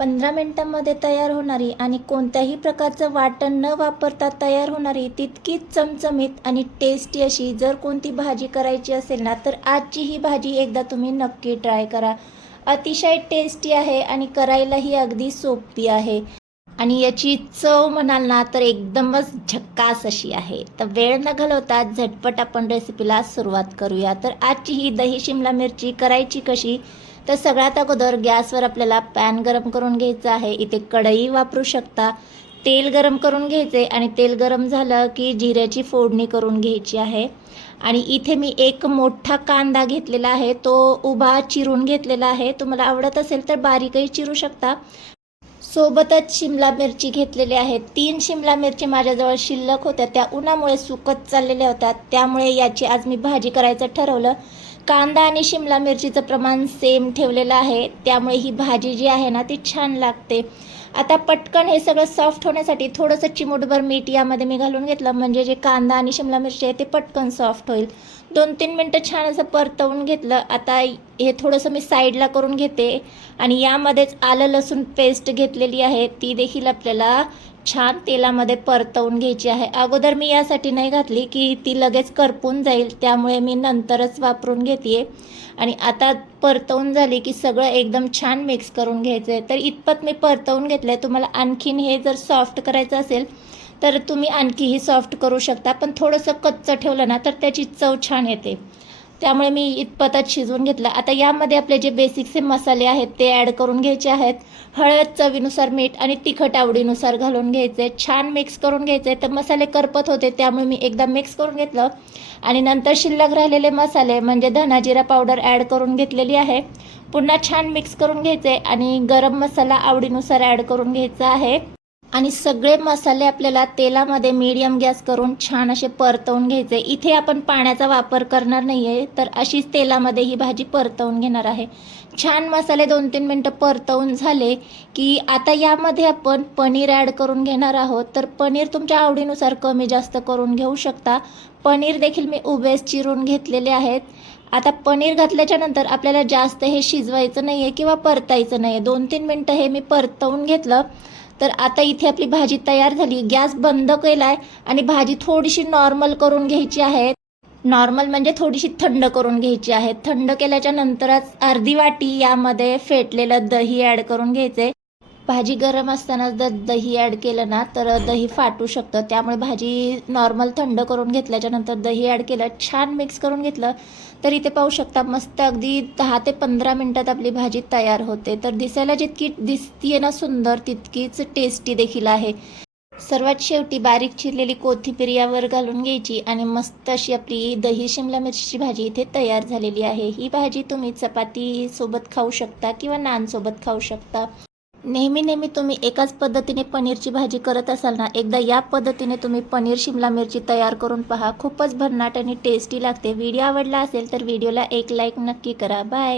15 मिनिटांमध्ये तयार होणारी आणि कोणत्याही प्रकारचं वाटण न वापरता तयार होणारी तितकीच चमचमीत आणि टेस्टी अशी जर कोणती भाजी करायची असेल ना, तर आजची ही भाजी एकदा तुम्ही नक्की ट्राय करा. अतिशय टेस्टी आहे आणि करायलाही अगदी सोपी आहे आणि याची चव म्हणाल ना तर एकदमच झक्कास अशी आहे. तर वेळ न घालवता झटपट आपण रेसिपीला सुरुवात करूया. तर आजची ही दही शिमला मिरची करायची कशी, तर सगळ्यात अगोदर गॅसवर आपल्याला पॅन गरम करून घ्यायचं आहे. इथे कढई वापरू शकता. तेल गरम करून घ्यायचे आणि तेल गरम झालं की जिऱ्याची फोडणी करून घ्यायची आहे. आणि इथे मी एक मोठा कांदा घेतलेला आहे, तो उभा चिरून घेतलेला आहे. तुम्हाला आवडत असेल तर बारीकही चिरू शकता. सोबतच शिमला मिरची घेतलेली आहे. 3 शिमला मिरची माझ्याजवळ शिल्लक होत्या, त्या उन्हामुळे सुकत चाललेल्या होत्या, त्यामुळे याची आज मी भाजी करायचं ठरवलं. कांदा आणि शिमला मिरचीचं प्रमाण सेम ठेवलेलं आहे, त्यामुळे ही भाजी जी आहे ना ती छान लागते. आता पटकन हे सगळं सॉफ्ट होण्यासाठी थोडंसं चिमूटभर मीठ यामध्ये मी घालून घेतलं, म्हणजे जे कांदा आणि शिमला मिरची आहे ते पटकन सॉफ्ट होईल. 2-3 मिनटं छान असं परतवून घेतलं. आता हे थोडंसं मी साईडला करून घेते आणि यामध्येच आलं लसूण पेस्ट घेतलेली आहे, ती देखील आपल्याला छान तेलामध्ये परतवून घ्यायची आहे. अगोदर मी यासाठी नाही घातली की ती लगेच करपून जाईल, त्यामुळे मी नंतरच वापरून घेते. आणि आता परतवून झाली की सगळं एकदम छान मिक्स करून घ्यायचं आहे. तर इतपत मी परतवून घेतलं आहे. तुम्हाला आणखीन हे जर सॉफ्ट करायचं असेल तर तुम्ही आणखीही सॉफ्ट करू शकता, पण थोडंसं कच्चं ठेवलं ना तर त्याची चव छान येते, त्यामुळे मी इतपतच शिजवून घेतलं. आता यामध्ये आपले जे बेसिकचे मसाले आहेत ते ॲड करून घ्यायचे आहेत. हळद, चवीनुसार मीठ आणि तिखट आवडीनुसार घालून घ्यायचे. छान मिक्स करून घ्यायचे. तर मसाले करपत होते, त्यामुळे मी एकदा मिक्स करून घेतलं आणि नंतर शिल्लक राहिलेले मसाले म्हणजे धना जिरा पावडर ॲड करून घेतलेली आहे. पुन्हा छान मिक्स करून घ्यायचे आणि गरम मसाला आवडीनुसार ॲड करून घ्यायचा आहे. आणि सगळे मसाले आपल्याला तेलामध्ये मीडियम गॅस करून छान असे परतवून घ्यायचे. इथे आपण पाण्याचा वापर करणार नाही आहे, तर अशीच तेलामध्ये ही भाजी परतवून घेणार आहे. छान मसाले 2-3 मिनटं परतवून झाले की आता यामध्ये आपण पनीर ॲड करून घेणार आहोत. तर पनीर तुमच्या आवडीनुसार कमी जास्त करून घेऊ शकता. पनीर देखील मी उभेच चिरून घेतलेले आहेत. आता पनीर घातल्याच्या नंतर आपल्याला जास्त हे शिजवायचं नाही आहे किंवा परतायचं नाही आहे. 2-3 मिनटं हे मी परतवून घेतलं. तर आता इथे आपली भाजी तयार झाली. गॅस बंद केला आहे आणि भाजी थोडीशी नॉर्मल करून घ्यायची आहे. नॉर्मल म्हणजे थोडीशी थंड करून घ्यायची आहे. थंड केल्याच्या नंतरच अर्धी वाटी यामध्ये फेटलेलं दही ॲड करून घ्यायचे. भाजी गरम असताना जर दही ॲड केलं ना तर दही फाटू शकतं, त्यामुळे भाजी नॉर्मल थंड करून घेतल्याच्या नंतर दही ॲड केलं, छान मिक्स करून घेतलं. तर इथे पाहू शकता मस्त अगदी 10 ते 15 मिनटात आपली भाजी तयार होते. तर दिसायला जितकी दिसतीये ना सुंदर, तितकीच टेस्टी देखील आहे. सर्वात शेवटी बारीक चिरलेली कोथिंबीर यावर घालून घ्यायची आणि मस्त अशी आपली दही शिमला मिरचीची भाजी इथे तयार झालेली आहे. ही भाजी तुम्ही चपाती सोबत खाऊ शकता किंवा नान सोबत खाऊ शकता. नेहमी तुम्ही एकाच पद्धतीने पनीरची भाजी करत असाल ना, एकदा या पद्धतीने तुम्ही पनीर शिमला मिरची तयार करून पहा. खूपच भन्नाट आणि टेस्टी लागते. व्हिडिओ आवडला असेल तर व्हिडिओला एक लाईक नक्की करा. बाय.